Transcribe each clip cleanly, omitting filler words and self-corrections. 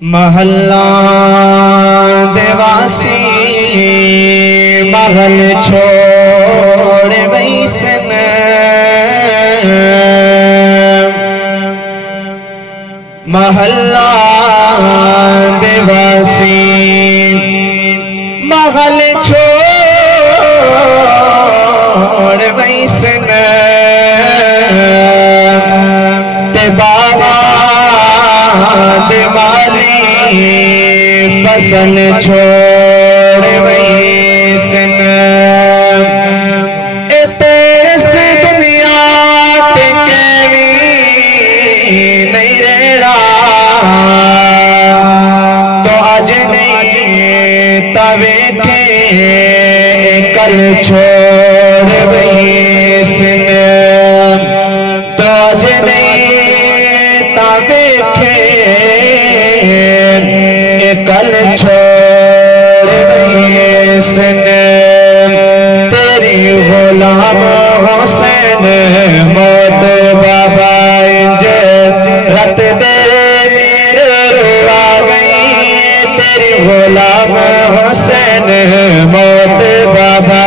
محلہ دیواسی محل چھوڑ ویسن محلہ دیواسی محل چھوڑ ویسن بابا دیوالی فصل چھوڑ ویسن تیس دنیا ٹکیوی نہیں ریڑا تو آج نہیں توے کے کل چھوڑ ویسن تو آج نہیں کل چھوڑ ویسن تیری غلام حسین موت بابا انج رت دے میرے روا گئی تیری غلام حسین موت بابا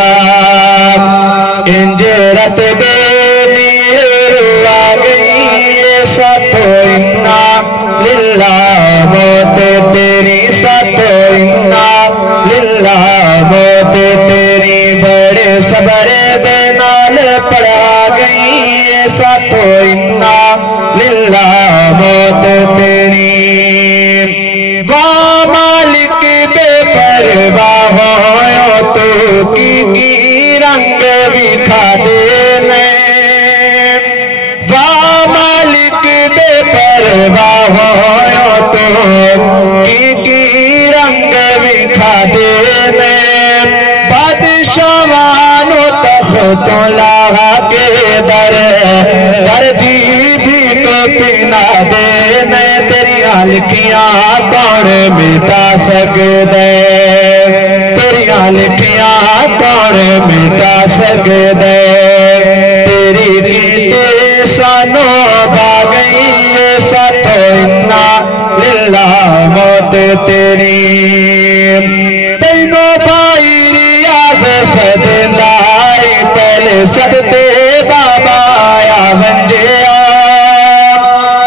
انج رت دے میرے روا گئی ساتھو انا للہ موت تیری ساتھو انا للہ موت تیری بڑے صبر دے نال پڑھا گئی ساتھو انا للہ موت تیری واہ مالک بے پرواہ ہوئے تو کی رنگ بھی کھا دینے واہ مالک بے پرواہ ہوئے تو کی رنگ بھی کھا دینے بادشاہانو تختوں لاغا کے دردی بھی کو پینا دینے تیری لکھیاں کون مٹا سکتے تیری لکھیاں کون مٹا سکتے تیری کیتے سانو باگئی ساتھو انا للہ موت تیری تینوں بھائی ریاض صدلائی پہلے صدتے بابا آیا ونجیا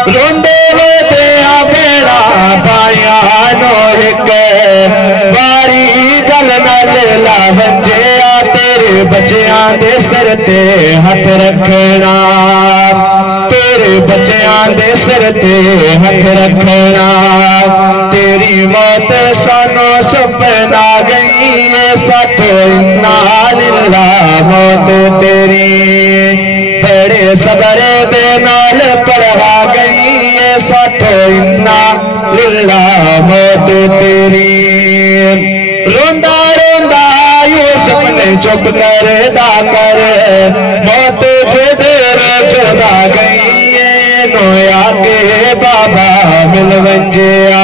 روندے ہوتے بیڑا بھائیانو ایک باری گل نل لا ونجیا تیرے بچیاں دے سر تے ہاتھ رکھنا تیرے بچیاں دے سر تے ہاتھ رکھنا تیری موت سانو سپنا گئی ساتھو انا للہ موت تیری بڑے صبر دے نال پڑھا گئی ساتھو انا للہ موت تیری روندہ روندہ یوسف نے چپ کر دا کر موت جدر جدا گئی نویا کے بابا مل ونجیا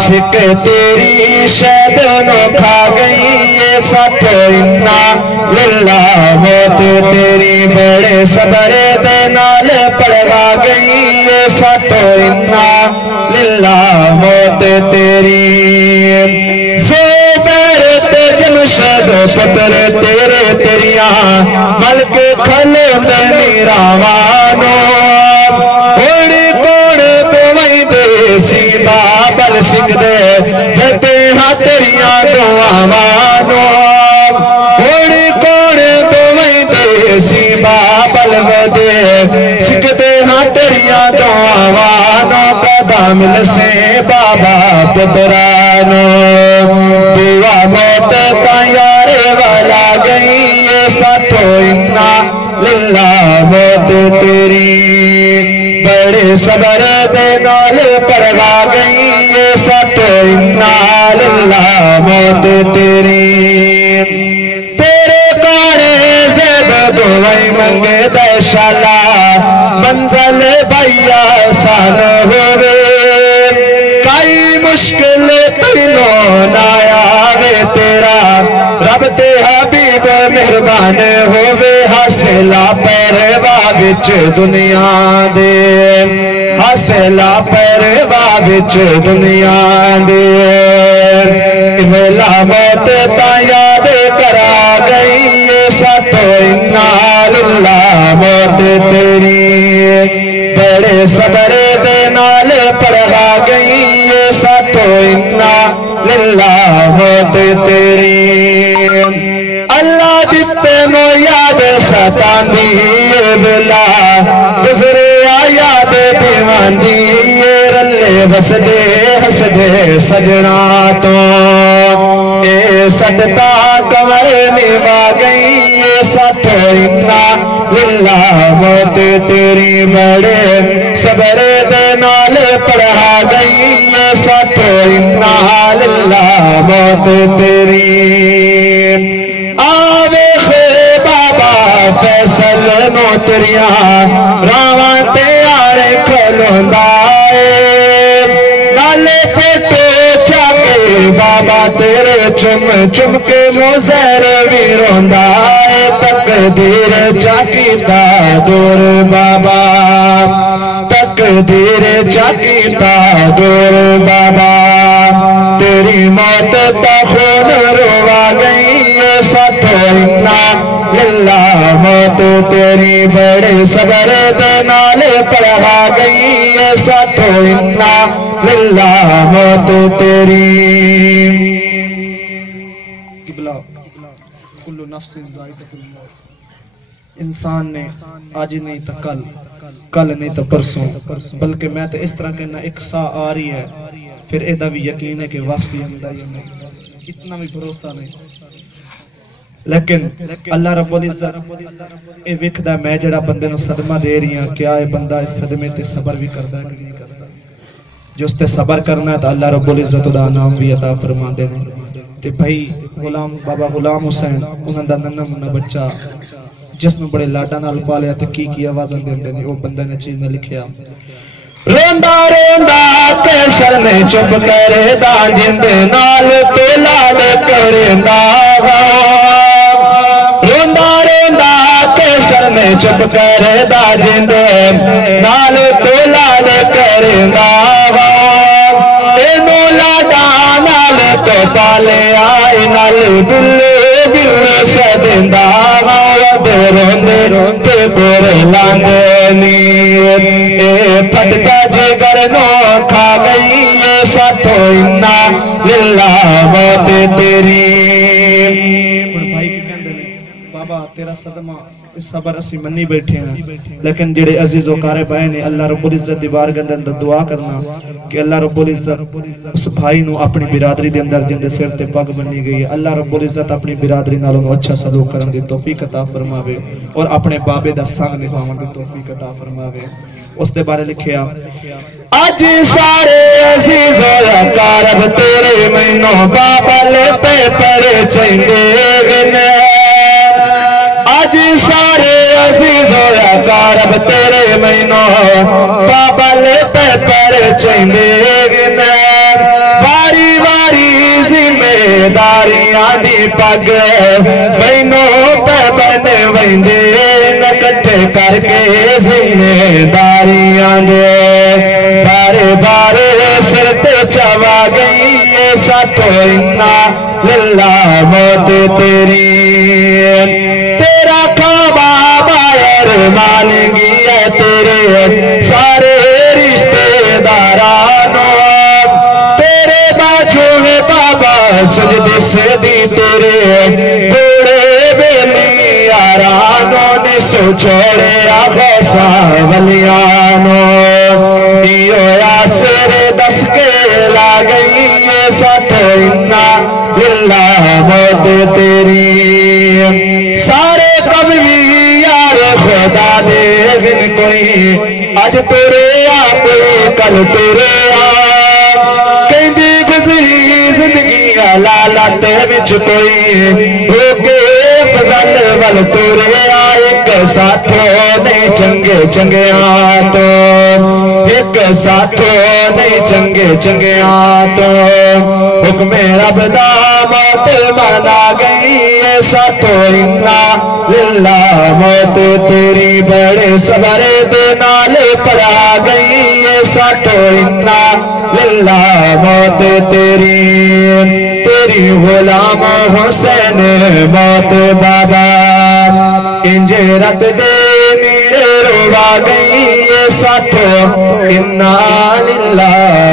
سکھ تیری شہد نو کھا گئی ساتھو انا للہ موت تیری بڑے صبر دے نال پڑھا گئی ساتھو انا للہ موت تیری جمشد پتر تیرے تیریاں ملک کھلے میں راوانو ہوڑی کوڑ تو وہی دیسی بابل سکھ دے بھتے ہاں تیریاں دعوانو ہوڑی کوڑ تو وہی دیسی بابل ودے سکھ دے ہاں تیریاں دعوانو پیدا مل سے بابا پترانو بوا موت یار والا گئی ساتھو انا للہ موت تیری بڑے صبر دے نال پڑھا گئی ساتھو انا للہ موت تیری تیرے کانے زید دعائی منگے دے شالا منزل بھائیا آسان ہوئے کئی مشکل تینوں نایا وے تیرا رب تے حبیب مہربان ہوئے حاصلہ پیروا وچ دنیا دے حاصلہ پرواہ وچ دنیا دے ویلا موت تا یاد کرا گئی ساتو انا للہ موت تیری بڑے صبر دے نال پڑھا گئی ساتو انا للہ موت تیری اللہ جتے نو یاد ستاندی بلا گزرے یاد دیواندی رلے بسدے ہسدے سجنا تو اے سٹتا کمر نبا گئی ساتو انا للہ موت تیری بڑے صبر دے نال پڑھا گئی ساتو انا للہ موت تیری آوے بابا فیصل نو تریاں راواں تے آرے کھلوندائے نالے پھٹے چاکے بابا تیرے چم چم کے مزر بھی روندائے تقدیر چاکیتا دور بابا تقدیر چاکیتا دور بابا تیری موت تا خون روا گئی ساتو انا للہ موت تیری بڑے صبر دے نال پڑھا گئی ساتو انا للہ موت تیری قبلہ کل نفس ذائقۃ الموت انسان نے آج نہیں تو کل نہیں تو پرسوں بلکہ میں تو اس طرح کہنا ایک سا آ رہی ہے پھر ایدہ بھی یقین ہے کہ واپسی ہمیں نہیں اتنا بھی بھروسہ نہیں لیکن اللہ رب العزت اے وکھدا میں جڑا بندے نو صدمہ دے رہی ہیں کیا اے بندہ اس صدمے تے صبر بھی کردا ہے کہ نہیں کردا جو اس تے صبر کرنا ہے تو اللہ رب العزت دا نام بھی عطا فرما دے تے بھائی غلام بابا غلام حسین انہاں دا ننھا منھا بچہ جس میں بڑے لاڈا نال پالیا تے کی آوازاں دیندے نے او بندے نے چیز نے لکھیا روندا روندا کیسر نے چپ کرے دا جند نال تو لاڈ کریندا روندا روندا کیسر نے چپ کرے دا جند نال تو لاڈ کریندا اینو لاڈا نال تو پالے آئے نال بلے بل سدیندا روندے روندے بور لانگنی اے پھٹکا جگر نو کھا گئی ساتو انا للہ موت تیری بھائی کی کہندے نے بابا تیرا صدمہ اس صبر اسی منی بیٹھے ہیں لیکن جڑے عزیز و قارب آئے نے اللہ رب العزت دی بارگاہ دے اندر دعا کرنا کہ اللہ رب العزت اس بھائی نو اپنی برادری دے اندر جن دے سر تے پگ بنی گئی ہے اللہ رب العزت اپنی برادری نالوں اچھا سلوک کرن دی توفیق عطا فرماوے اور اپنے بابے دا سنگ نبھاون دی توفیق عطا فرماوے اس دے بارے لکھیا اج سارے عزیز و قارب تیرے مینوں بابا لے پہ پر چنگے گنے اج سارے عزیز و قارب تیرے مینوں بابا لے پہ پر چنگے گنے واری واری ذمہ داریاں دی پگ مینوں پہ بن ویندے نکٹھے کر کے ذمہ داریاں دے بارے بارے سر تے چوا گئی ساتو انا للہ موت تیری تیرا کھابا باہر مانگی ہے تیرے سارے رشتے دارانوں تیرے باجو میں بابا سجدے سے دی تیرے بوڑے بیلی یارانوں نے سو چھوڑے آغوصا ولیانوں ایو یاسر دس کے لا گئی ساتو انا للہ موت تیری سارے قبلی یار خدا دے گن کوئی اج تیرے آ کوئی کل تیرے آ کہندی گزری زندگی لالات وچ کوئی ہو کے فضل ول تیرے آ ایک ساتھوں نہیں چنگے چنگیاں تو ایک ساتھوں نہیں چنگے چنگیاں تو حکم رب دا موت منا گئی ہے ساتھوں انا للہ موت تیری بڑے صبر دے نال پڑھا گئی ہے ساتھوں انا للہ موت تیری غلام حسین موت بابا انج رت دے نیرے روا گئی یہ ساتھوں انا للہ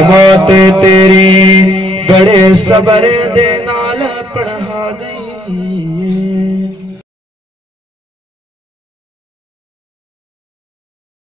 موت تیری بڑے صبر دے نال پڑھا گئی